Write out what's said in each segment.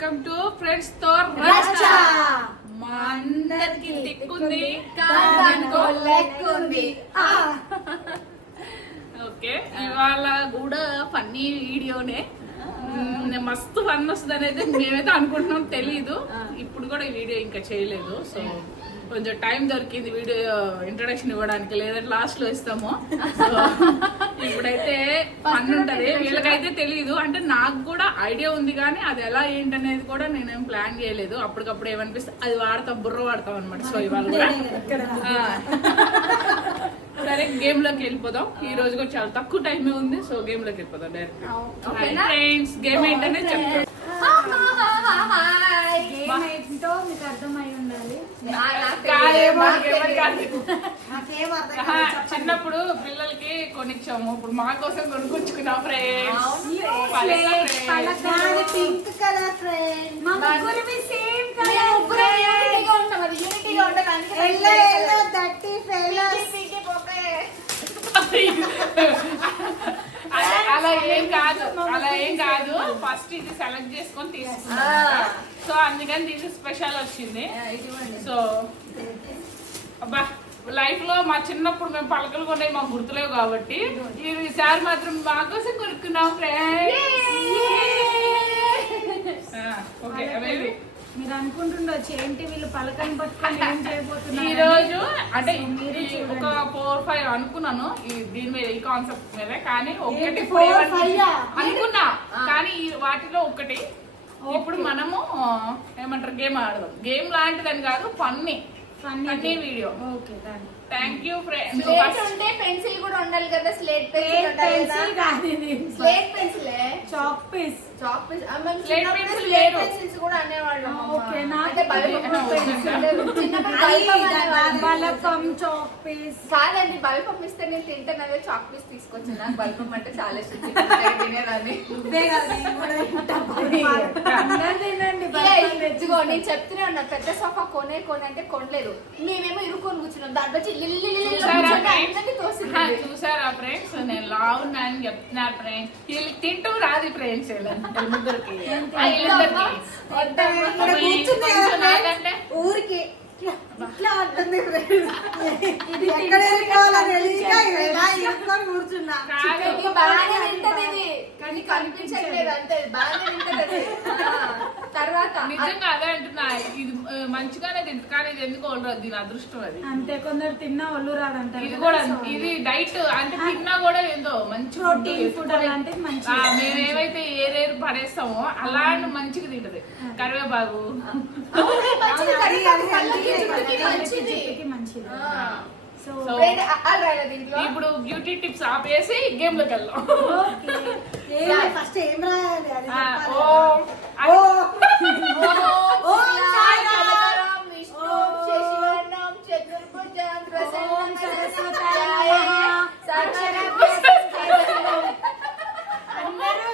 Welcome to friends తో రచ్చా. మా అందరికి టిక్కుంది కాదనుకో లెక్కుంది. ఓకే, ఇవాళ కూడా ఫన్నీ వీడియోనే. మస్తు ఫన్ వస్తుంది అనేది మేమైతే అనుకుంటున్నాం, తెలీదు. ఇప్పుడు కూడా ఈ వీడియో ఇంకా చేయలేదు, సో కొంచెం టైం దొరికింది వీడియో ఇంట్రొడక్షన్ ఇవ్వడానికి, లేదంటే లాస్ట్ లో ఇస్తాము. ఇప్పుడైతే ఫన్ ఉంటది. వీళ్ళకైతే తెలియదు, అంటే నాకు కూడా ఐడియా ఉంది కానీ అది ఎలా ఏంటనేది కూడా నేనేం ప్లాన్ చేయలేదు. అప్పటికప్పుడు ఏమనిపిస్తే అది వాడతాం, బుర్ర వాడతాం అనమాట. సో ఇవాళ సరే గేమ్ లోకి వెళ్ళిపోదాం. ఈ రోజు కూడా చాలా తక్కువ టైమే ఉంది, సో గేమ్ లోకి వెళ్ళిపోదాం డైరెక్ట్. ఫ్రెండ్స్, గేమ్ ఏంటనే చెప్తాను. మీకు అర్థమై ఉండాలి. చిన్నప్పుడు పిల్లలకి కొనిచ్చాము, ఇప్పుడు మా కోసం కొనుక్కొచ్చుకున్నాం friends. Pink colour friends, same colour. అలా ఏం కాదు, అలా ఏం కాదు. ఫస్ట్ ఇది సెలెక్ట్ చేసుకొని తీసుకున్నా, సో అందుకని ఇది స్పెషల్ వచ్చింది. సో అబ్బా, లైఫ్ లో మా చిన్నప్పుడు మేము పలకలు కొనేవి మాకు గుర్తులేవు కాబట్టి ఈసారి మాత్రం మా కోసం కొనుక్కున్నాం ఫ్రెండ్స్. ఓకే, మీరు అనుకుంటుండొచ్చు ఏంటి వీళ్ళు పలకని పట్టుకొని ఏం చేయబోతున్నారు. ఈ రోజు అంటే ఒక 4-5 అనుకున్నాను దీని మీద, ఈ కాన్సెప్ట్ మీద. కానీ ఒకటి అనుకున్నా, కానీ వాటిలో ఒకటి. ఇప్పుడు మనము ఏమంటారు, గేమ్ ఆడదాం. గేమ్ లాంటిదని కాదు, funny video. Okay, thank you friends. ఉంటే పెన్సిల్ కూడా ఉండాలి కదా. స్లేట్ పెన్సిల్ కాదు, ఇది slate pencil, chalk piece. Chalk piece. Slate pencil లేదు. పెన్సిల్స్ కూడా అనేవాళ్ళం. ఓకే, అంటే బలపం చాక్ పీస్ కాదండి. బల్పం ఇస్తే నేను తింటాను, అదే చాక్ పీస్ తీసుకొచ్చి. నాకు బల్పం అంటే చాలా ఇష్టం, తినేదాన్ని. ఇదిగో నేను చెప్తూనే ఉన్నా, పెద్ద సోఫా కొనే అంటే కొనలేదు. మేమేమో ఇరుకొని కూర్చున్నాం, దాంట్లో చూసారా ఫ్రెండ్స్, నేను లావు అని చెప్తున్నారు ఫ్రెండ్స్. వీళ్ళకి తింటూ రాదు ఫ్రెండ్స్, ముగ్గురికి ఊరికి ఇట్లా ఉంటుంది. కూర్చున్నా కానీ కనిపించట్లేదు అంతే. బాగా తింటది తర్వాత. నిజంగా అదే అంటున్నా, ఇది మంచిగానే తింటు, కానీ ఇది ఎందుకు ఉండదు, దీని అదృష్టం అది. అంతే, కొందరు తిన్నా ఒళ్ళు రాదంటారు. ఇది కూడా ఇది డైట్, అంటే తిన్నా కూడా ఏందో మంచి ప్రోటీన్ ఫుడ్ అలాంటిది మంచి. మేమేమైతే ఏరేరు పడేస్తామో అలాంటి మంచిగా తింటది. కరివేపాకు మంచిది. సో ఇప్పుడు బ్యూటీ టిప్స్ ఆపేసి గేమ్ లోకి వెళ్దాం. ఫస్ట్ ఏం రాయాలి అది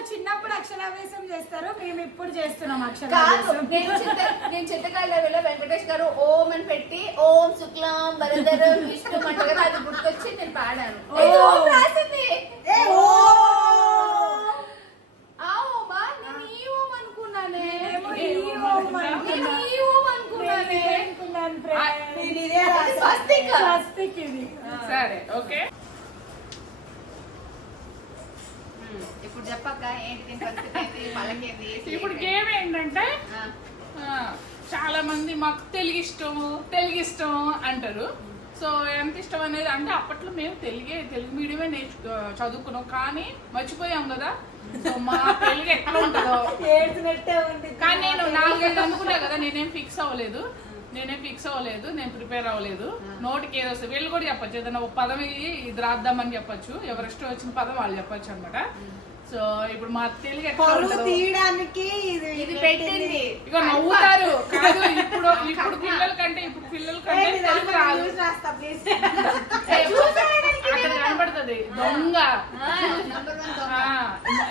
చిన్నప్పుడు అక్షరాభ్యాసం చేస్తారు, మేము ఇప్పుడు చేస్తున్నాం అక్షరాభ్యాసం. నేను చింతకాయల వెంకటేష్ గారు ఓం అని పెట్టి ఓం శుక్లాం వరదరం విష్ణు అంట కదా, అది గుర్తొచ్చి నేను పాడాను. సరే ఓకే, ఇప్పుడు చెప్పక్క ఏంటి పలకేది. ఇప్పుడు గేమ్ ఏంటంటే, చాలా మంది మాకు తెలుగు ఇష్టం అంటారు. సో ఎంత ఇష్టం అనేది అంటే, అప్పట్లో మేము తెలుగు మీడియమే చదువుకున్నాం, కానీ మర్చిపోయాం కదా. సో మా తెలుగు ఎట్లా ఉంటుందో కానీ నేను 4-5 అనుకున్నా కదా, నేనేం ఫిక్స్ అవ్వలేదు, నేను ప్రిపేర్ అవ్వలేదు. నోటికి ఏదో వస్తుంది, వీళ్ళు కూడా చెప్పచ్చు, ఏదైనా ఒక పదం ఇది రాద్దామని చెప్పచ్చు, ఎవరిష్టం వచ్చిన పదం వాళ్ళు చెప్పచ్చు అనమాట. సో ఇప్పుడు మా తెలుగు తీయడానికి ఇది పెట్టింది. ఇక నవ్వుతారు కాదు, ఇప్పుడు పిల్లల కంటే తెలుగు రాదు. అక్కడ కనబడుతుంది దొంగ.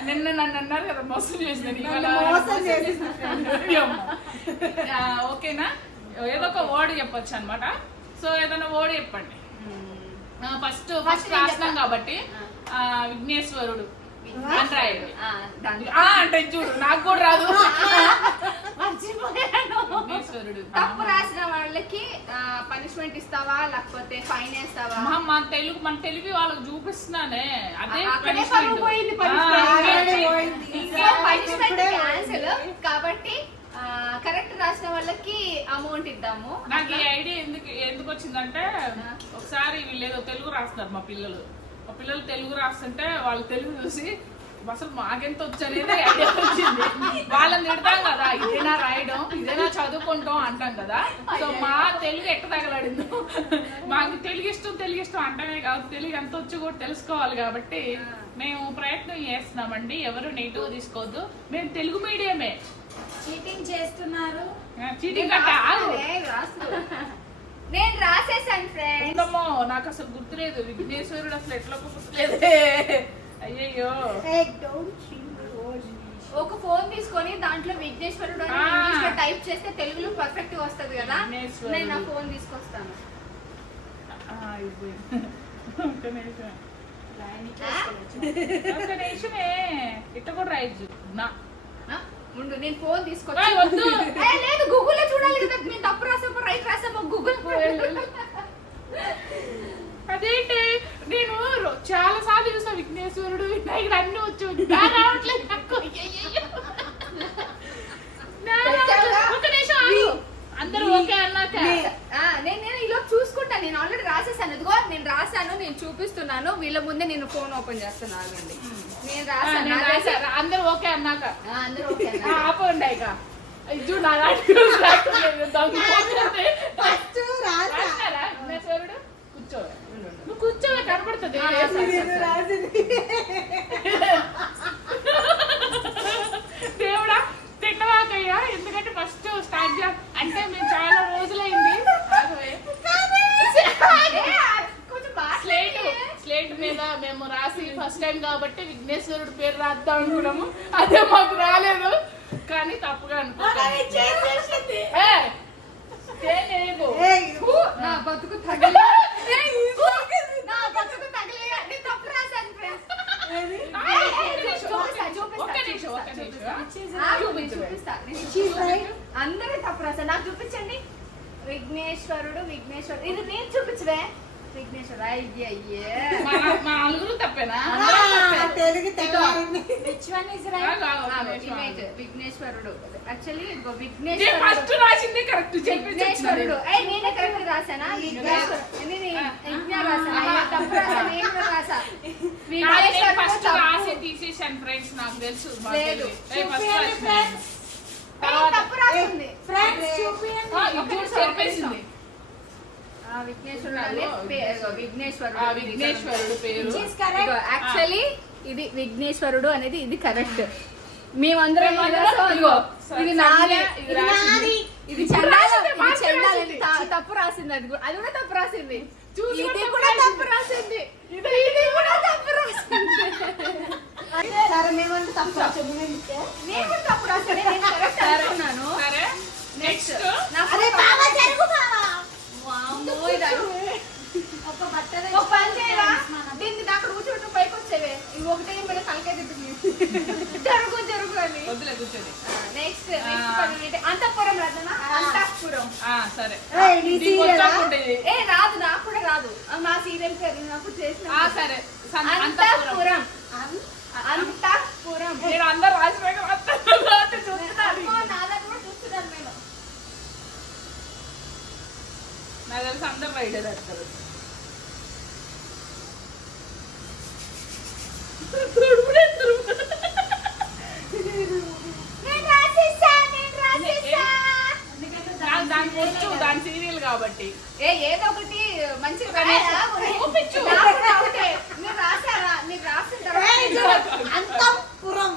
నిన్న నన్ను అన్నారు కదా మోసం చేసింది, ఓకేనా? ఏదో ఒక వర్డ్ చెప్పొచ్చు అనమాట. సో ఏదైనా వర్డ్ చెప్పండి. ఫస్ట్ రాసినాం కాబట్టి విఘ్నేశ్వరుడు అంటే చూడు, నాకు కూడా రాదు. మర్చిపోయాను. విఘ్నేశ్వరుడు. తప్పు రాసిన వాళ్ళకి పనిష్మెంట్ ఇస్తావా లేకపోతే ఫైన్ వేస్తావా? మన తెలుగు వాళ్ళకి చూపిస్తున్నానే అదే అక్కడే punishment. పరువు పోయింది, ఆ, పనిష్మెంట్ క్యాన్సిల్ కాబట్టి కరెక్ట్ రాసిన వాళ్ళకి అమౌంట్ ఇద్దాము. నాకు ఈ ఐడియా ఎందుకు వచ్చిందంటే ఒకసారి వీళ్ళు ఏదో తెలుగు రాస్తున్నారు మా పిల్లలు తెలుగు రాస్తుంటే వాళ్ళు తెలుగు చూసి అసలు మాకెంత వచ్చనేది ఐడియా వచ్చింది. వాళ్ళని తిడతాం కదా, ఇదేనా రాయడం, ఇదేనా చదువుకుంటాం అంటాం కదా. సో మా తెలుగు ఎట్ట తగలడిందో, మాకు తెలుగు ఇష్టం అంటమే కాదు, తెలుగు ఎంత వచ్చి కూడా తెలుసుకోవాలి. కాబట్టి మేము ప్రయత్నం చేస్తున్నామండి. ఎవరు నెగిటివ్ తీసుకోవద్దు. మేము తెలుగు మీడియమే. చీటింగ్ చేస్తున్నారు. చీటింగ్ నేను రాసేసాను ఫ్రెండ్స్. ఉందమ్మో, నాకు అసలు గుర్తులేదు. విఘ్నేశ్వరుడు అసలు ఎట్లా గుర్తులేదే. అయ్యయ్యో. ఒక ఫోన్ తీసుకొని దాంట్లో విఘ్నేశ్వరుడు అని ఇంగ్లీష్ లో టైప్ చేస్తే తెలుగులో పర్ఫెక్ట్ గా వస్తది కదా. నేను నా ఫోన్ తీసుకొస్తాను. ఒక్క నిమిషమే. ఇట్ట కూడా రైజు నా ముందు నేను ఫోన్ తీసుకొచ్చి లేదు గూగుల్ లో చూడాలి కదా. నేను తప్పు రాసామో రైట్ రాసామో గూగుల్. అదేంటి, నేను చాలా సార్లు చూసా విఘ్నేశ్వరుడు వినాయకుడు అన్ని వచ్చు, రావట్లేదు నాకు. ఒక్క నిమిషం ఆగు. అందరూ ఓకే అన్నాక నేను ఇలా చూసుకుంటా. నేను ఆల్రెడీ రాసేసాను. ఇదిగో నేను రాసాను, నేను చూపిస్తున్నాను. వీళ్ళ ముందే నేను ఫోన్ ఓపెన్ చేస్తున్నాను. నేను రాసాను. అందరూ ఓకే అన్నాక అందరూ ఓకే ఆపండి. ఇక చూడు నా విఘ్నేశ్వరుడు కూర్చో, నువ్వు కూర్చో, కనబడుతుంది. దేవుడా తిట్టవాకయ్యా, ఎందుకంటే ఫస్ట్ స్టార్ట్ అంటే మేము చాలా రోజులైంది. స్లేట్ మీద మేము రాసి ఫస్ట్ టైం కాబట్టి విఘ్నేశ్వరుడు పేరు రాద్దాం అనుకున్నాము. అదే మాకు రాలేదు, కానీ తప్పుగా అనుకోండి. నా బతుకు తగిలి తప్పు రాశాను ఫ్రెండ్స్. అందరూ తప్పు రాశారు. నాకు చూపించండి. విఘ్నేశ్వరుడు ఇది నేను చూపించవే. విఘ్నేశ్వరుడు అయ్యే మా నలుగురు తప్పేనా? విఘ్నేశ్వరుడు యాక్చువల్లీ ఫస్ట్ రాసింది కరెక్ట్. విఘ్నేశ్వరుడు నేనే కరెక్ట్ రాసానా? ఫస్ట్ రాసి తీసేసాను ఫ్రెండ్స్, నాకు తెలుసు. లేదు. తప్పు రాసింది చెప్పేసింది. విఘ్నేశ్వరుడు పేరు విఘ్నేశ్వరుడు యాక్చువల్లీ ఇది విఘ్నేశ్వరుడు అనేది ఇది కరెక్ట్. మేమందరం ఇది నాది, ఇది చెందాలని తప్పు రాసింది. అది కూడా తప్పు రాసింది. ఇది కూడా తప్పు రాసింది. ఇది కూడా తప్పు రాసింది. నేను తప్పు రాసింది. నేను కరెక్ట్ అనుకున్నాను. నెక్స్ట్ ఒక పని చేయవా? దీన్ని దాకా కూర్చోటం పైకి వచ్చేవే. ఇవి ఒకటే మీద తలకాయ తిట్టింది. జరుగు అని. వద్దులే కూర్చొని. నెక్స్ట్ అంతఃపురం రాదనా? అంతఃపురం. సరే రాదు, నాకు కూడా రాదు. మా సీరియల్ పేరు నాకు చేసిన. సరే అంతఃపురం. అంతఃపురం. నేను అందరు రాసిపోయి చూస్తున్నాను. నేను నాకు తెలిసి అందరు రైడే రాస్తారు. దానికి వచ్చు, దాని సీరియల్ కాబట్టి ఏదో ఒకటి మంచిగా చూపించు. మీరు రాసారా? మీరు రాసిన తర్వాత అంతఃపురం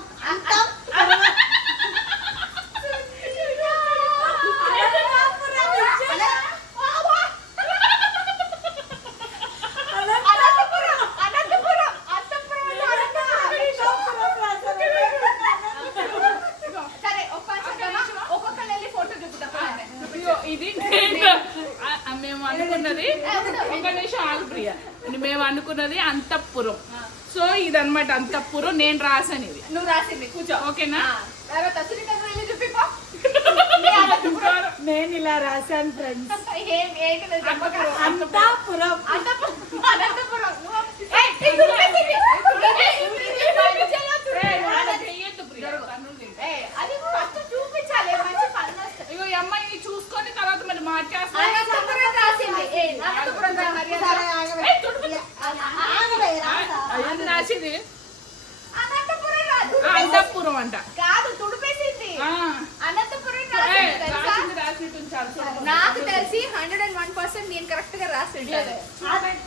మేము అనుకున్నది అంతఃపురం. సో ఇదన్నమాట అంతఃపురం. నేను రాసాను ఇది. నువ్వు రాసింది కూర్చో. ఓకేనా? చూపి నేను ఇలా రాశాను ఫ్రెండ్స్. ఏంటి చెప్పకు. అంతాపురం. అనంతపురం. అది ఫస్ట్ చూపించాలి, మంచి పనులు వస్తాయి. ఇగో ఈ అమ్మాయి చూసుకొని తర్వాత మరి మార్చేస్తా. అనంతపురం రాసింది. అనంతపురం అది రాసింది అనంతపురం రాదు. అంతఃపురం అంట. కాదు, తుడిపేసింది. అనంతపురం రాసింది తెలుసా? రాసినట్టు ఉంచారు. నాకు తెలిసి 101% నేను కరెక్ట్ గా రాసి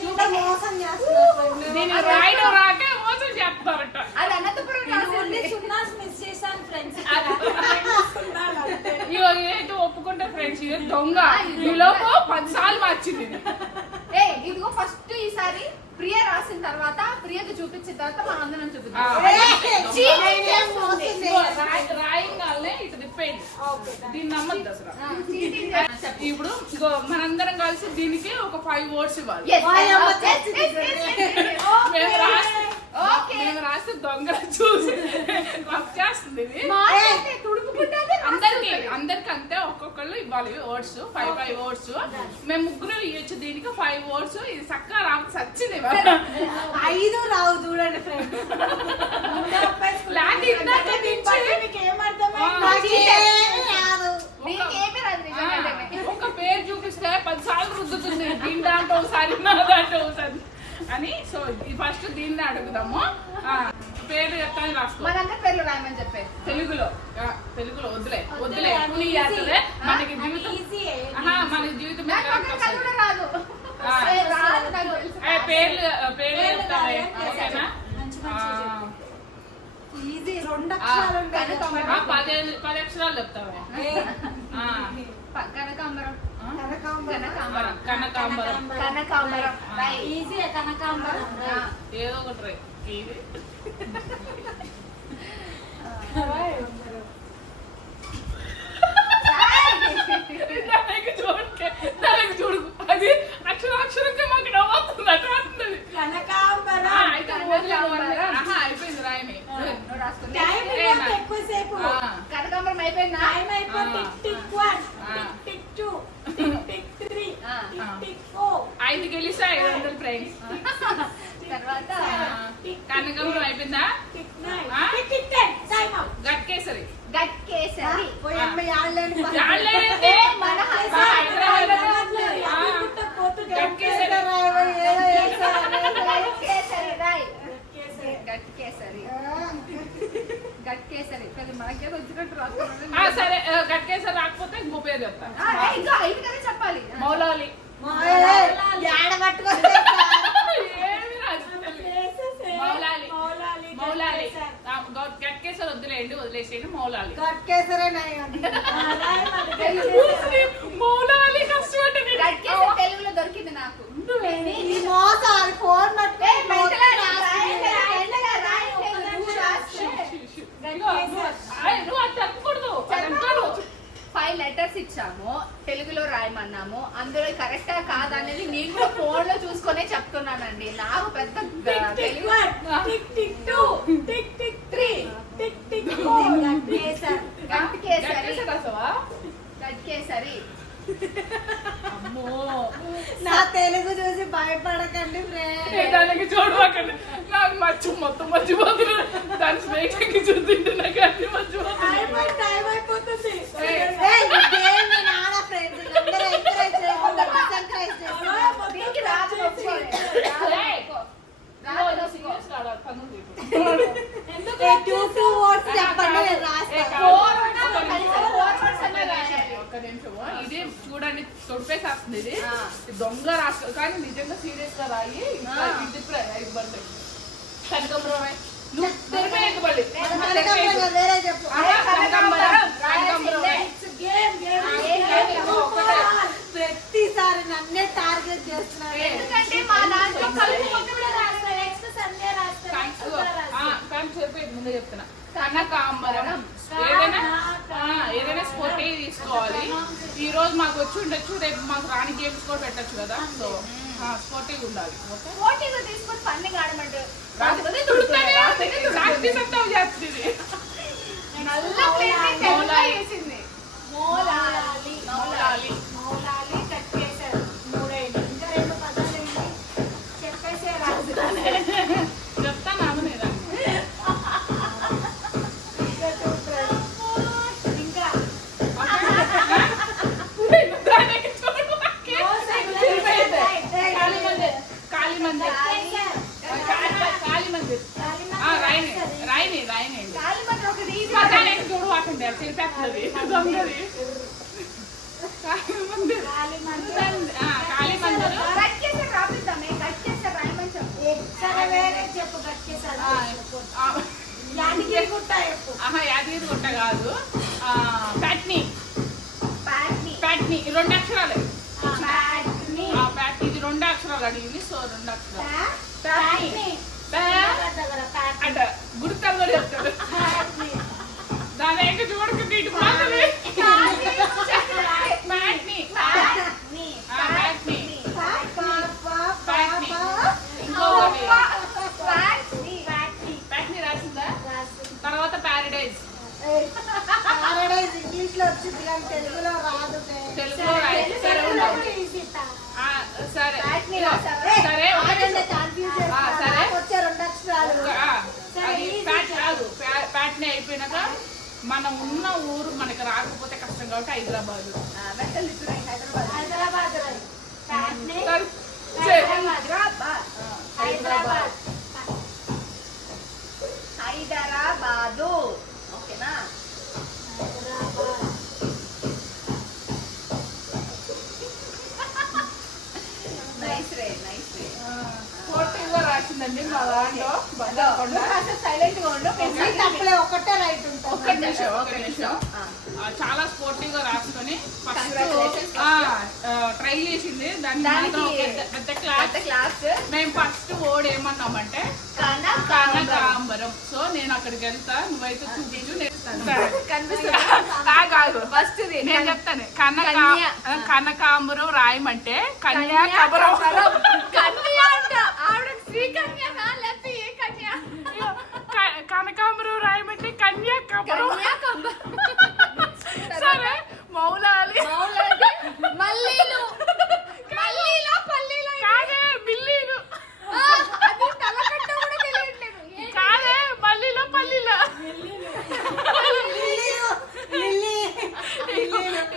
ఉంటాను. మోసం చేస్తున్నారు. దీన్ని రాయడం రాక మోసం చేస్తారట. అది అనంతపురం రాసింది. సున్నాస్ మిస్ చేశాను ఫ్రెండ్స్. ఇగో ఏంటి ఒప్పుకుంటే ఫ్రెండ్స్ ఇది దొంగ. ఈలోపు 10 సార్లు మార్చింది ఇది. ఇదిగో ఫస్ట్ ఈసారి ప్రియ రాసిన తర్వాత ప్రియకి చూపించిన తర్వాత మన అందరం చూపిద్దాం. రాయంగానే ఇటు తిప్పేయండి. దీన్ని నమ్మద్దు అసలు. చీటింగ్ ఇప్పుడు ఇగో మనందరం కలిసి దీనికి ఒక 5 words ఇవ్వాలి. మేము రాసి దొంగ చూసి చేస్తుంది ఇది. అందరికి అంతే ఒక్కొక్కళ్ళు ఇవ్వాలి వర్డ్స్. 5 words. మేము ముగ్గురు ఇవ్వచ్చు దీనికి 5 words. ఇది చక్కగా రాకు సచ్చింది. 5 రావు చూడండి ఫ్రెండ్స్. ఒక పేరు చూపిస్తే 10 సార్లు రుద్దుతుంది. దీని దాంట్లో ఒకసారి నా దాంట్లో ఒకసారి అని. సో ఫస్ట్ దీన్ని అడుగుదాము. పేరు చెప్తాను రాసుకో. మనందరి పేర్లు రాయమని చెప్పే. తెలుగులో వద్దులే మనకి జీవితం. మనకి జీవితం మీద correct వస్తుంది. రాదు. పేర్లు చెప్తావే ఓకేనా? ఈజీ 2 అక్షరాలు ఉంటాయి. 10 అక్షరాలు చెప్తావే. కనకాంబరం. కనకాంబరం. ఈజీ కనకాంబరం. ఏదో ఒకటి రే. ఇది దానికి చూడు అది అక్షరంగా మాకు నవ్వుతుంది. అటువంటి అయిపోయింది రాయని. ఎక్కువసేపు కనకాంబరం అయిపోయిందా? 5 గెలిస్తే 500 ప్రైజ్. తర్వాత కనకాంబరం అయిపోయిందా? గట్కేసరి. గట్కేసరి. గట్కేసరి మనకే వచ్చినట్టు రాస్తున్నాడు. సరే గట్కేసరి రాకపోతే ఇంకో పేరు చెప్తాను. ఇంకా 5 కదా చెప్పాలి. మౌలాలి. మౌలాలి. గట్కేసరి వదిలేసేయండి. మౌలాలి. మౌలాలి కష్టపడి గట్కేసరి తెలుగులో దొరికింది నాకు. నువ్వు అది చెప్పకూడదు. 5 letters ఇచ్చాము, తెలుగులో రాయమన్నాము. అందులో కరెక్టా కాదా అనేది నేను కూడా ఫోన్ లో చూసుకునే చెప్తున్నానండి. నాకు పెద్ద తెలుగు. గట్కేసరి. అమ్మో నా తెలుగు చూసి భయపడకండి ఫ్రెండ్స్. దానికి చూడకండి. నాకు మొత్తం మర్చిపోతుంది. దాని స్నేహితుడికి చూస్తుంటే నాకు అన్ని మర్చిపోతుంది. టైం అయిపోతుంది. ఇది చూడండి తొడిపేసేస్తుంది. ఇది దొంగ రాష్ట్రం కానీ నిజంగా సీరియస్ గా రాయి. ఇది పడతాయి. కనకాంబరం నువ్వు తెరిపోయి ప్రతిసారి నన్నే టార్గెట్ చేస్తున్నారు. ఎందుకంటే మా దాంట్లో ముందే చెప్తున్నా. కనకాంబరం ఏదైనా స్పోర్టీ తీసుకోవాలి. ఈ రోజు మాకు వచ్చి ఉండొచ్చు, రేపు మాకు రాని గేమ్స్ కూడా పెట్టచ్చు కదా. సో స్పోర్టీగా ఉండాలి. పోటీగా తీసుకొని ఫన్నీ ఆడమంటారు. ప్రాక్టీస్ అంతా చేస్తుంది. నల్ల ప్లేట్ చేసింది. మోల రాసింది చెప్పేస్తుంది దొంగది. కాళీ మందిర్ కాళీ మందిర్ యాదగిరి గుట్ట కాదు, ప్యాట్నీ. ప్యాట్నీ 2 అక్షరాలే. ప్యాట్నీ ఇది 2 అక్షరాలు అడిగింది. సో 2 అక్షరాలు అంట గుర్తాలు కూడా చెప్తాడు. దాని ఇంకా చూడకుండా ఇటు మాత్రమే రాసిందా? తర్వాత ప్యారడైజ్ ఇంగ్లీష్ లో వచ్చింది కానీ తెలుగులో రాదు. తెలుగులో సరే సరే సరే వచ్చే 2 అక్షరాలు. అది ప్యాట్ రాదు. ప్యాట్నీ అయిపోయినాక మనం ఉన్న ఊరు మనకి రాకపోతే కష్టం కాబట్టి హైదరాబాద్. హైదరాబాదు. ఓకేనా? నైస్ రే. పోటీగా రాసిందండి మా దాంట్లో. సైలెంట్ గా ఉండు. ఒకటే రైట్ ఉంటుంది. ఒక్క నిమిషం. చాలా స్పోర్టివ్ గా రాసుకొని ఫస్ట్ ట్రై చేసింది. దానికి పెద్ద క్లాస్. మేము ఫస్ట్ ఓడ్ ఏమన్నామంటే కనకాంబరం. సో నేను అక్కడికి వెళ్తా, నువ్వైతే చూపించు. కాదు ఫస్ట్ నేను చెప్తాను. కనకాంబరం రాయమంటే కన్యాకబరం. కనకాంబరం రాయమంటే కన్యాకబరం. సరే మౌలాలి మల్లీలు కాదే బిల్లీలు కాదే మల్లీలో పల్లీలో.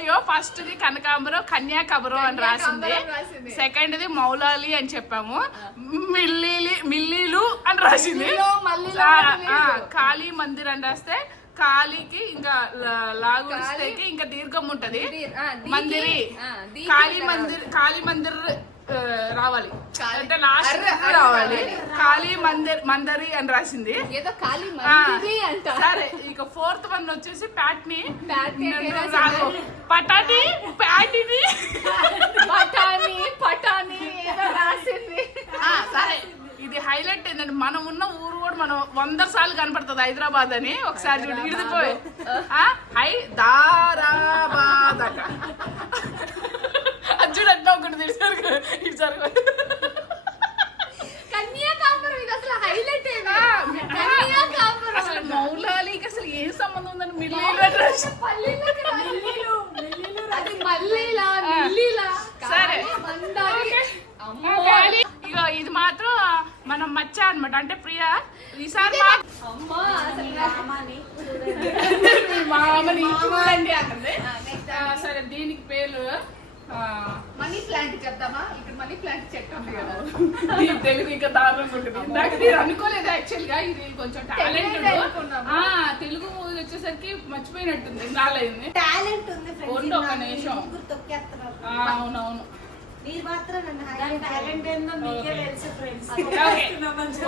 ఇగో ఫస్ట్ ది కనకాంబరం కన్యాకబరం అని రాసింది. సెకండ్ ది మౌలాలి అని చెప్పాము. మిల్లీలు అని రాసింది. కాళీ మందిర్ అని రాస్తే కాళీకి ఇంకా లాగు ఇంకా దీర్ఘం ఉంటది. మందిరి కాళీ మందిర్ రావాలి అంటే లాస్ట్ రావాలి. కాళీ మందరి అని రాసింది. సరే ఇక 4th వన్ వచ్చేసి ప్యాట్నీ. పటాని పటాని రాసింది. సరే ఇది హైలైట్ ఏంటంటే మనం ఉన్న ఊరు కూడా మనం 100 సార్లు కనపడుతుంది హైదరాబాద్ అని. ఒకసారి చూడు ఇడిదిపోయి హైదరాబాద్ అక్క అది చూడు అట్లా ఒకటి ఇచ్చారు. కన్యాకాంబరం ఇది అసలు హైలైట్. అసలు మౌలాలికి అసలు ఏ సంబంధం ఉందని మిల్లీలు. సరే ఇగో ఇది మాత్రం మనం మచ్చ అనమాట. అంటే ప్రియా ఈసారి మామని చూడండి అన్నది. సరే దీనికి పేరు మనీ ప్లాంట్ చెప్తామా? ఇక్కడ మనీ ప్లాంట్ చెట్టు ఉంది కదా. దీని తెలుగు ఇంకా దారుణంగా ఉంటుంది. నాకు నేను అనుకోలేదు యాక్చువల్ గా. ఇది కొంచెం టాలెంట్. తెలుగు మూవీ వచ్చేసరికి మర్చిపోయినట్టుంది. నాలైంది టాలెంట్ ఉంది. ఒక నిమిషం. అవునవును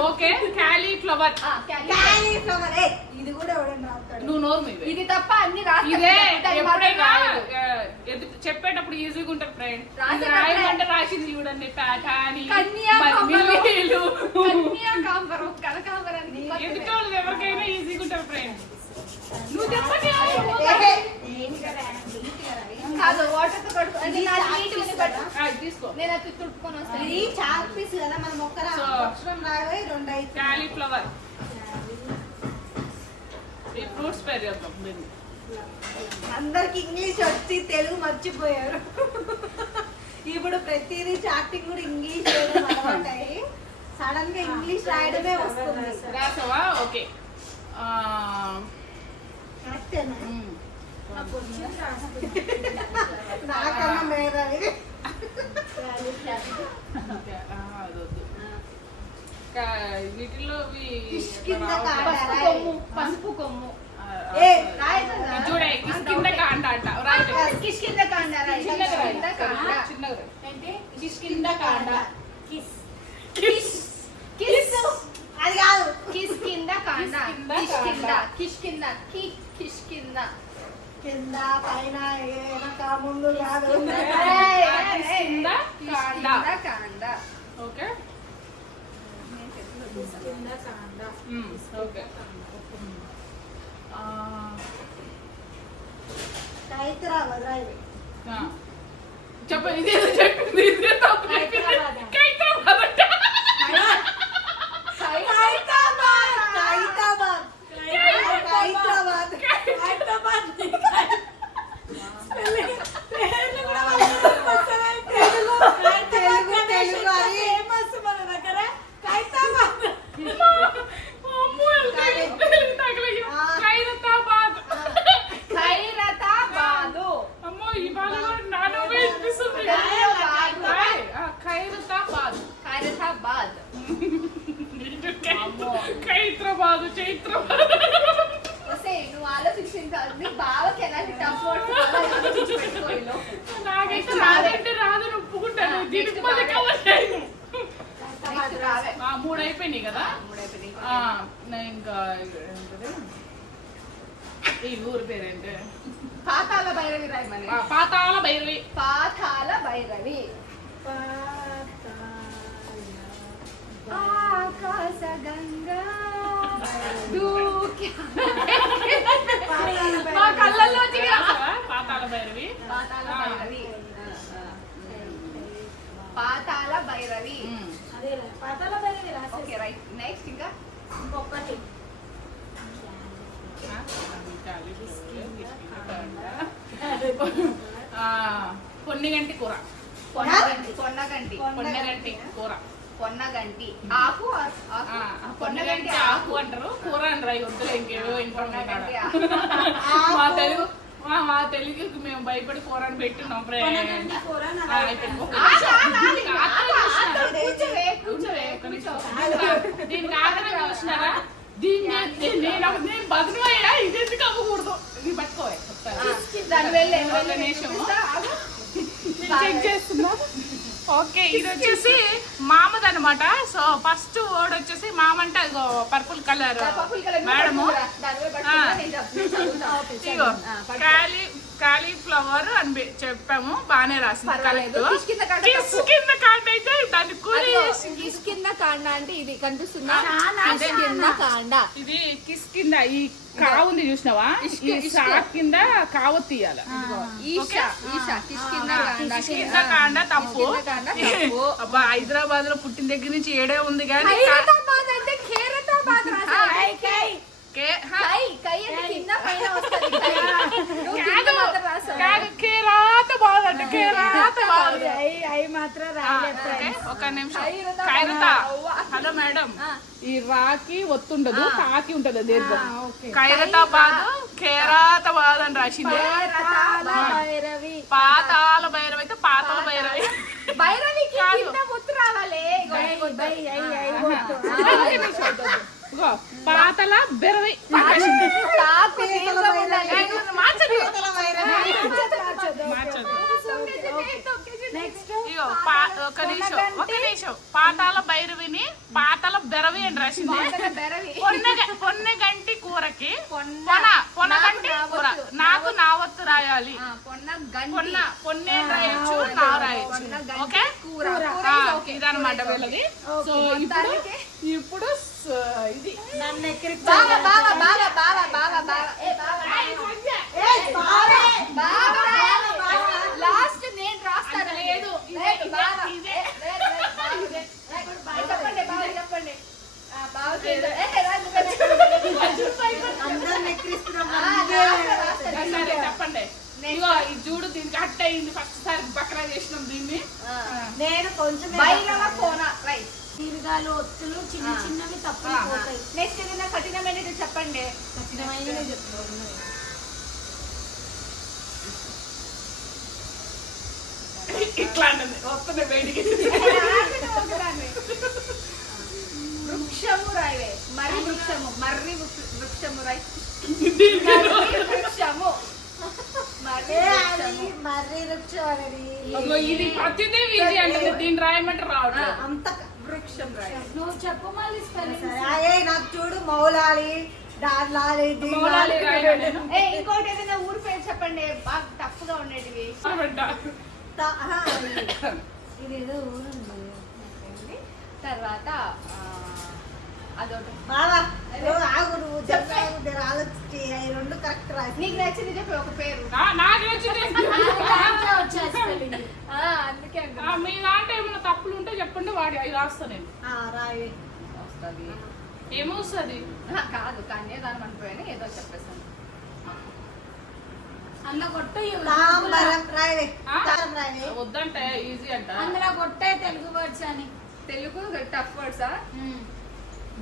ఓకే. క్యాలీఫ్లవర్. ఇది కూడా నువ్వు నోరు మీద ఇది తప్ప అన్ని ఇదే ఎప్పుడైనా చెప్పేటప్పుడు ఈజీగా ఉంటుంది ఫ్రెండ్. రాయమంటే రాసింది చూడండి. ప్యాటాని కన్యాకాంబరం కనకాంబరానికి ఎందుకు ఎవరికైనా ఈజీగా ఉంటుంది ఫ్రెండ్. నువ్వు చెప్పండి. కాదు వాటర్ తో తీసుకో. నేను అది తుడుచుకొని వస్తాను. ఇది చాక్ పీస్ కదా మనం ఒక్క అక్షరం రాయే 2 అయితే. క్యాలీఫ్లవర్. ఈ ఫ్రూట్స్ పేరు చెప్తాం. అందరికి ఇంగ్లీష్ వచ్చి తెలుగు మర్చిపోయారు. ఇప్పుడు ప్రతిదీ చాటింగ్ కూడా ఇంగ్లీష్ అలవాటాయి. సడన్ గా ఇంగ్లీష్ రాయడమే వస్తుంది. రాసావా? ఓకే. నాకన్నా మేధావి. వీటిలో పసుపు కొమ్ము ఏ రాయదా చూడే కిష్కింద కాండ అంట రైట్ కిష్కింద కాండ రైట్ చిన్నగా రాయి. కిష్కింద కాండ చిన్నగా రాయి. ఏంటి కిష్కింద కాండ కిస్ కిస్ కిస్ అది కాదు కిష్కింద కాండ కిష్కింద కిష్కింద కిష్కింద కింద పైన వెనక ముందు కాదు కిష్కింద కాండ కిష్కింద కాండ ఓకే కింద కాండ ఓకే కైతరా వదరాయి చెప్ప ఇదేదో చెప్పింది ఇదే తప్పు చెప్పింది హైదరాబాద్ అంట. హైదరాబాద్ హైదరాబాద్ హైదరాబాద్ హైదరాబాద్ పేర్లు కూడా తెలుగు తెలుగు అది ఫేమస్ మన దగ్గర హైదరాబాద్ అమ్మో, తెలుగు తగలయ్యో. ఖైరతాబాద్. ఖైరతాబాదు అమ్మో, ఇవాళ కూడా నాలో వినిపిస్తుంది. ఖైరతాబాద్. ఖైరతాబాద్ ఖైరతాబాద్ చైత్రాబాద్. వస్తే నువ్వు ఆలోచించింది కాదు నీ బావకి ఎలాంటి టఫ్ వర్డ్స్ ఆలోచించి పెట్టుకోయిలో నాకైతే రాదంటే రాదని ఒప్పుకుంటాను. దీనికి మళ్ళీ కవర్ చేయను. నెక్స్ట్ రావే 3 అయిపోయినాయి కదా. మూడైపోయింది నేను ఇంకా ఏంటది? ఈ ఊరి పేరేంటి? పాతాల భైరవి రాయమని పాతాళ భైరవి. పాతాల భైరవి ఆకాశ గంగా దూకి మా కళ్ళల్లో పాతాళ భైరవి. పాతాల భైరవి పాతాల భైరవి అదే పాతాల భైరవి రాసే ఓకే రైట్ నెక్స్ట్ ఇంకా ఇంకొకటి పొన్నిగంటి కూర. పొన్నగంటి పొన్నగంటి పొన్నగంటి కూర. పొన్నగంటి ఆకు పొన్నగంటి ఆకు అంటారు, కూర అంటారు. అవి వద్దులే, ఇంకేవో పొన్నగంటి ఇన్ఫర్మేషన్. మా తెలుగు మా తెలుగుకి మేము భయపడి కూర అని పెట్టున్నాం. కూర దీనికి ఆదరణ చూసినారా? దీన్ని నేను బదులు అయ్యా, ఇది ఎందుకు అవ్వకూడదు. ఇది పట్టుకోవాలి దాని వెళ్ళి ఒక నిమిషం చెక్ చేస్తున్నా. ఓకే, ఇది వచ్చేసి మామది అనమాట. సో ఫస్ట్ వర్డ్ వచ్చేసి మామ అంటే ఇగో పర్పుల్ కలర్ మేడము. ఇగో కాలీఫ్లవర్ అని చెప్పాము, బాగానే రాసింది. కింద కాండ అయితే దాన్ని కిష్కింద కాండ అంటే ఇది కనిపిస్తుందా? కిష్కింద కాండ ఇది కిస్ కింద ఈ కావు ఉంది చూసినావా? ఈ షాక్ కింద కావు తీయాలి. కిష్కింద కాండ తప్పు. అబ్బా, హైదరాబాద్ లో పుట్టిన దగ్గర నుంచి ఏడే ఉంది కానీ ఖైరతాబాద్ అంటే ఖైరతాబాద్ కేరాతాబాద్ అంటే కేరాతాబాద్. మాత్రం ఒక నిమిషం. ఖైరతా. హలో మేడం, ఈ రాకి ఒత్తుండదు, తాకి ఉంటది దీర్ఘం. ఖైరతాబాద్ ఖైరతాబాద్ అని రాసింది. పాతాల భైరవి అయితే పాతాల భైరవి. భైరవికి కింద ముత్తు రావాలి పాతల బెరవి. ఒక నిమిషం. పాతాల భైరవిని పాతల బెరవి అని రాసింది. పొన్నగంటి కూరకి పొన్నగంటి కూర. నాకు నా వత్తు రాయాలి. పొన్నే రాయొచ్చు, నా రాయొచ్చు. ఓకే, ఇదనమాట వీళ్ళది. సో ఇప్పుడు ఇది లాస్ట్ నేను రాస్తాను. లేదు, చెప్పండి చెప్పండి. ఇగో ఈ జూడు దీనికి కట్ అయింది. ఫస్ట్ సారి బక్రా చేసినాం దీన్ని. నేను కొంచెం భైరవ కోన రైట్. దీర్ఘాలు ఒత్తులు చిన్న చిన్నవి తప్పులు పోతాయి. నెక్స్ట్ ఏదైనా కఠినమైనది చెప్పండి. కఠినమైనవి చెప్తాను. ఇట్లా వస్తుంది బయటికి. వృక్షము రాయవే. మర్రి వృక్షము రాయ్. వృక్షము. మర్రి వృక్షము. మర్రి వృక్షం అనేది అగో ఇది ప్రతిదీ విజయ అంటే దీన్ని రాయమంటే రావట్లేదు. అంత వృక్షం రాయి. నువ్వు చెప్పు మళ్ళీ spelling. సరే అయ్యే నాకు చూడు మౌలాలి దాని మౌలాలి రాయాలి. ఇంకోటి ఏదైనా ఊరు పేరు చెప్పండి బాగా టఫ్ గా ఉండేటివి. ఇది ఏదో ఊరుంది తర్వాత అదొకటి. బావా ఆగు నువ్వు చెప్పావు నేను ఆలోచించి అవి రెండు కరెక్ట్ రాసి నీకు నచ్చింది చెప్పి ఒక పేరు. నాకు నచ్చింది. దాంట్లో వచ్చే spelling. అందుకే మీ దాంట్లో ఏమైనా తప్పులు ఉంటే చెప్పండి వాడి అవి రాస్తా నేను. రాయి వస్తుంది. ఏమొస్తుంది? కాదు కన్యాదానం అనుకోని ఏదో చెప్పేస్తాను. అందులో కొట్టు తాంబరం రాయవే ఆ? తాంబరం రాయవే వద్దంటే ఈజీ అంట. అందులో కొట్టే తెలుగు వర్డ్స్ అని. తెలుగు టఫ్ వర్డ్సా?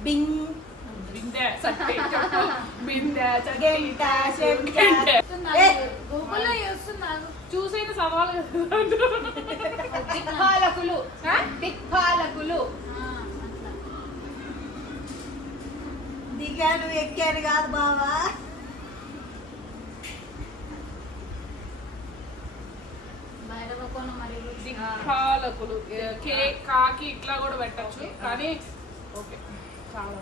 బింగ్ బిందె చట్టి చెప్పు. బిందె చట్టి గంట చెంచా గంటె. ఏ, గూగుల్లో చూస్తున్నాను. చూసైనా చదవాలి కదా. దిక్పాలకులు. దిక్పాలకులు. అట్లా. దిగాను ఎక్కాను కాదు బావా భైరవ కోణం మరి దిక్పాలకులు కేక్ కాకి ఇట్లా కూడా పెట్టచ్చు కానీ ఓకే చాలా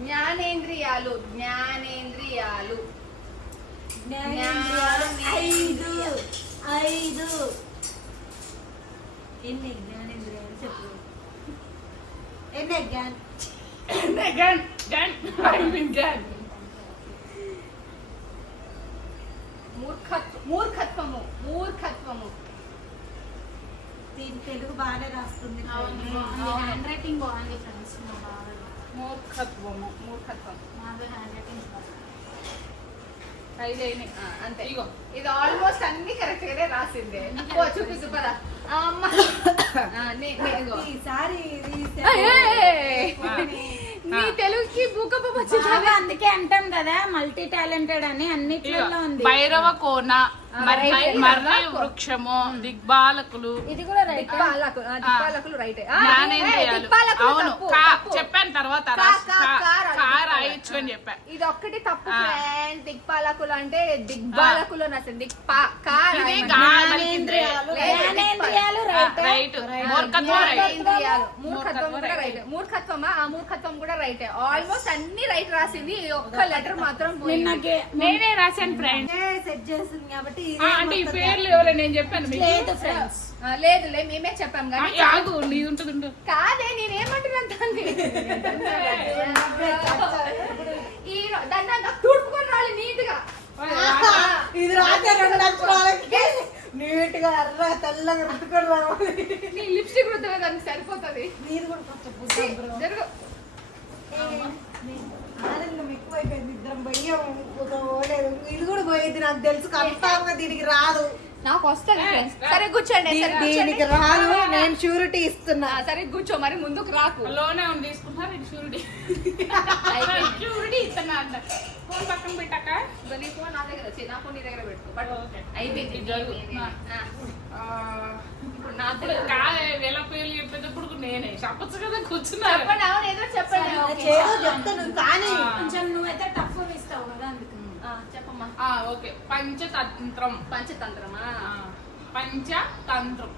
జ్ఞానేంద్రియాలు. జ్ఞానేంద్రియాలు. జ్ఞానేంద్రియాలు ఐదు ఐదు ఎన్ని జ్ఞానేంద్రియాలు చెప్పు ఎన్ని జ్ఞాన్ gun gun I mean gun. మూర్ఖత్వము. మూర్ఖత్వము. దీని తెలుగు బాగానే రాస్తుంది అవును బాగుంది. హ్యాండ్ రైటింగ్ బాగుంది ఫ్రెండ్స్. మూర్ఖత్వము. మూర్ఖత్వం. నాది హ్యాండ్ రైటింగ్ బాగుంది. ఐదేని అంతే. ఇగో ఇది ఆల్మోస్ట్ అన్ని కరెక్ట్ గానే రాసిందే. ఓ చూపిస్తు పదా. అమ్మ. ఇగో. ఈసారి నీ తెలుగుకి భూకంపం వచ్చింది. బాగా అందుకే అంటాం కదా మల్టీ టాలెంటెడ్ అని అన్నిట్లలో ఉంది. భైరవ కోన మర్రి వృక్షము దిగ్బాలకులు ఇది కూడా రైట్. దిక్పాలకులు రైట్. జ్ఞానేంద్రియాలు. అవును చెప్పాను తర్వాత రాయొచ్చు అని చెప్పా. ఇది ఒక్కటి తప్పు ఫ్రెండ్. దిక్పాలకులు అంటే దిగ్బాలకులు అని రాసింది. ఇది జ్ఞానేంద్రియాలు. జ్ఞానేంద్రియాలు రైట్. మూర్ఖత్వం రైట్. మూర్ఖత్వం కూడా రైట్. మూర్ఖత్వమా? ఆ మూర్ఖత్వం కూడా రైట్. ఆల్మోస్ట్ అన్ని రైట్ రాసింది. ఈ ఒక్క లెటర్ మాత్రం పోయింది. నేనే రాశాను ఫ్రెండ్. సెట్ చేస్తుంది కాబట్టి అంటే ఈ పేర్లు ఎవరో నేను చెప్పాను మీకు. లేదు ఫ్రెండ్స్. లేదులే మేమే చెప్పాం కానీ ఆగు నీది ఉంటుంది. కాదే నేనేమంటున్నాను దాన్ని. ఈ దాన్ని అంతా తుడుపుకొని రాలి నీట్ గా. ఇది రాత్రి 2 అక్షరాలకి నీట్ గా ఎర్ర తెల్లగా రుట్టుకొని రావాలి. నీ లిప్స్టిక్ రుద్దమే దానికి సరిపోతుంది. మీరు కూడా కొంచెం బుద్ధి జరుగు. ఆనందం ఎక్కువైపోయింది. ఇద్దరం పోయాం ఒక ఓలేదు. ఇది కూడా పోయేది నాకు తెలుసు. కన్ఫామ్ గా దీనికి రాదు. నాకు వస్తుంది ఫ్రెండ్స్. సరే కూర్చోండి. సరే దీనికి రాదు. నేను షూరిటీ ఇస్తున్నా. సరే కూర్చో మరి ముందుకు రాకు. లోనే ఉంది తీసుకుంటారు ఇది షూరిటీ. షూరిటీ ఇస్తున్నా అంట. ఫోన్ పక్కన పెట్టాక నీ ఫోన్ నా దగ్గర వచ్చి నా ఫోన్ నీ దగ్గర పెట్టుకో. బట్ అయిపోయింది. జరుగు. ఇప్పుడు నా అప్పుడు కాదే వేల పేర్లు చెప్పేటప్పుడు నేనే చెప్పచ్చు కదా కూర్చున్నారు. చెప్పండి. అవును ఏదో చెప్పండి. చేదు చెప్తాను కానీ కొంచెం నువ్వైతే టఫ్ ఇస్తావు కదా అందుకు. చెప్పమ్మా. ఓకే పంచతంత్రం. పంచతంత్రమా? పంచతంత్రం.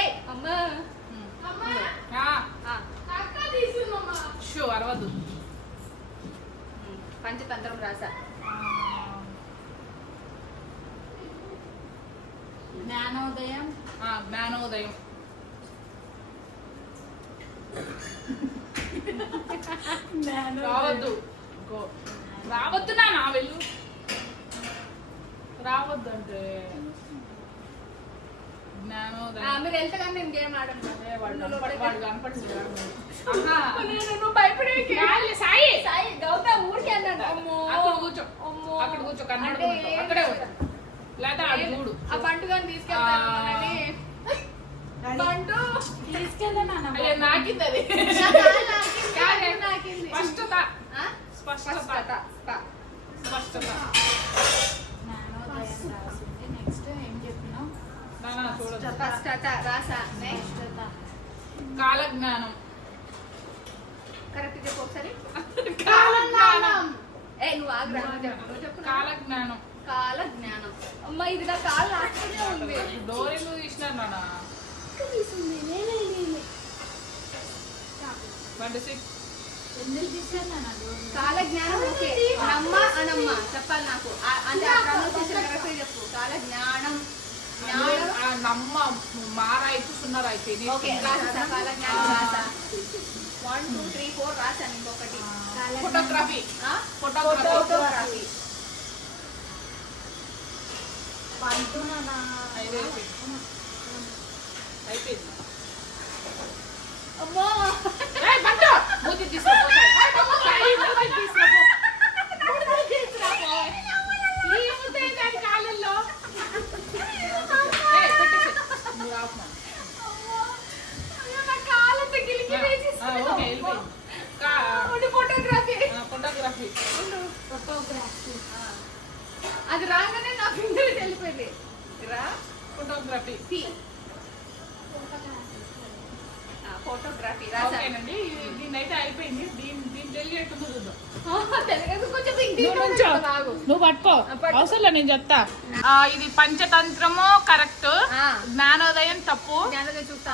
ఏయ్ అమ్మా. షూ అరవద్దు. పంచతంత్రం రాసా. జ్ఞానోదయం. జ్ఞానోదయం. రావద్దు. రావద్దు నా వెళ్ళు. రావద్దు అంటే జ్ఞానోదయం. మీరు వెళ్తే కానీ నేను గేమ్ ఆడను. వాడు కనపడింది. నువ్వు భయపడే సాయి సాయి గౌతమ్ ఊరికి అన్నాడు. అక్కడ కూర్చో. అక్కడ కూర్చో. కన్నడ అక్కడే ఉంది. లేదా అడు చూడు. ఆ పండుగని తీసుకెళ్తాను. పండు తీసుకెళ్ళనా నాకింది అది. నాకింది. స్పష్టత. స్పష్టత. స్పష్టత. జ్ఞానోదయం రాసింది. నెక్స్ట్ ఏం చెప్పినావు? చూడదు. స్పష్టత రాసా. నెక్స్ట్ కాలజ్ఞానం. కరెక్ట్ చెప్పు ఒకసారి. కాలజ్ఞానం. నువ్వు ఆగ్రా నువ్వు చెప్పు. కాలజ్ఞానం. కాల జ్ఞానం. అమ్మ ఇది నా కాలు లాక్కునే ఉంది. డోర్ ఎందుకు తీసినారు నాన్న? 26. కాల జ్ఞానం ఓకే. నమ్మ అనమ్మ చెప్పాలి నాకు. అంటే ఆ ప్రొనౌన్సియేషన్ కరెక్ట్ చెప్పు. కాల జ్ఞానం. జ్ఞానం ఆ నమ్మ మారాయితు సున్నరాయితు. ఓకే రాసా. కాల జ్ఞానం రాసా. 1 2 3 4 రాసాను. ఇంకొకటి ఫోటోగ్రఫీ. ఫోటోగ్రఫీ. అయిపోయింది. అమ్మో బంటు మూతి తీసుకో. ఫోటోగ్రఫీ. అది రాగానే నా ఫింగర్ వెళ్ళిపోయింది. రా ఫోటోగ్రఫీ. ఫోటోగ్రఫీ రాసా. ఓకేనండి, దీన్నైతే అయిపోయింది. దీని తెలియట్టు చూద్దాం. తెలుగు కొంచెం నువ్వు ఇంగ్లీష్ నుంచో. బాగు. నువ్వు పట్టుకో. అవసరంలో నేను చెప్తా. ఇది పంచతంత్రము కరెక్ట్. జ్ఞానోదయం తప్పు. జ్ఞానోదయం చూస్తా.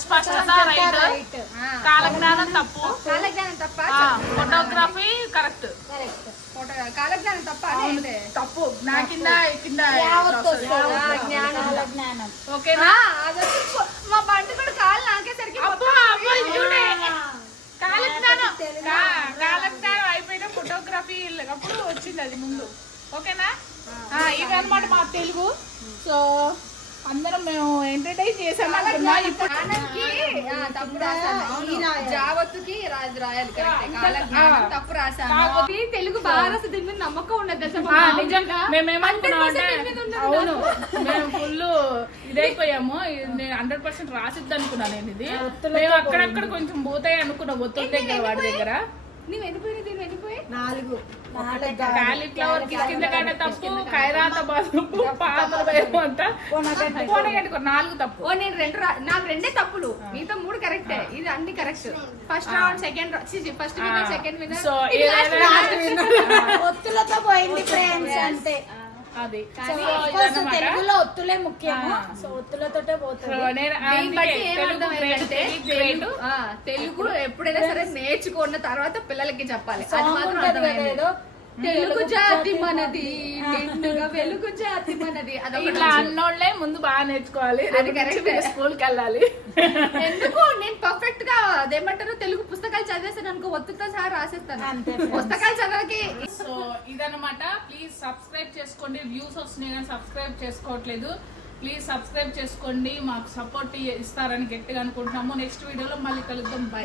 స్పష్టత రైట్. కాలజ్ఞానం తప్పు. కాలజ్ఞానం తప్ప. Photography correct. కాలజ్ఞానం తప్ప. తప్పు. నా కింద జ్ఞానం. ఓకేనా? మా బండి కూడా కాలు నాకేసరికి కాలజ్ఞానం. కాలజ్ఞానం అయిపోయిన ఫోటోగ్రఫీ అప్పుడు వచ్చింది అది ముందు. ఓకేనా? ఇది అనమాట మా తెలుగు. సో అందరం మేము ఎంటర్టైన్ చేసాం అనుకున్నా. ఇప్పుడు తప్పు రాసాను. జావత్తుకి రాయాలి కాలజ్ఞానం తప్పు రాసాను. తెలుగు బాగా రాసి దీని మీద నమ్మకం ఉండదు. నిజంగా మేమేమనుకున్నాం అంటే అవును మేము ఫుల్ ఇదైపోయాము. నేను 100% రాసిద్ది అనుకున్నా. నేను ఇది మేము అక్కడక్కడ కొంచెం పోతాయి అనుకున్నాం. ఒత్తుల దగ్గర వాడి దగ్గర నువ్వు వెళ్ళిపోయి దీన్ని వెళ్ళిపోయి 4 కాలీఫ్లవర్ కిందకాడ తప్పు. ఖైరాతాబాద్ తప్పు. పాతభయం అంతా పోనగట్టుకో 4 తప్పు. నేను నాకు 2 తప్పులు. మిగతా 3 కరెక్టే. ఇది అన్ని correct. First round second first winner second winner. So ఒత్తులతో పోయింది ఫ్రెండ్స్ అంతే. అది తెలుగులో ఒత్తులే ముఖ్యము. సో ఒత్తులతోటే పోతుంది. తెలుగు ఎప్పుడైనా సరే నేర్చుకున్న తర్వాత పిల్లలకి చెప్పాలి. అది మాత్రం అర్థమైంది. తెలుగు జాతి మనది నిండుగా వెలుగు జాతి మనది. ఇట్లా అన్నోళ్ళే ముందు బాగా నేర్చుకోవాలి. అది కరెక్ట్. స్కూల్కి వెళ్ళాలి. ఎందుకు నేను పర్ఫెక్ట్ గా అదేమంటారు తెలుగు పుస్తకాలు చదివేస్తాను అనుకో. ఒత్తుతో సహా రాసేస్తాను పుస్తకాలు చదవకి. సో ఇదన్నమాట. ప్లీజ్ సబ్స్క్రైబ్ చేసుకోండి. వ్యూస్ వస్తున్నాయి కానీ సబ్స్క్రైబ్ చేసుకోవట్లేదు. ప్లీజ్ సబ్స్క్రైబ్ చేసుకోండి. మాకు సపోర్ట్ ఇస్తారని గట్టిగా అనుకుంటున్నాము. నెక్స్ట్ వీడియోలో మళ్ళీ కలుద్దాం. బై.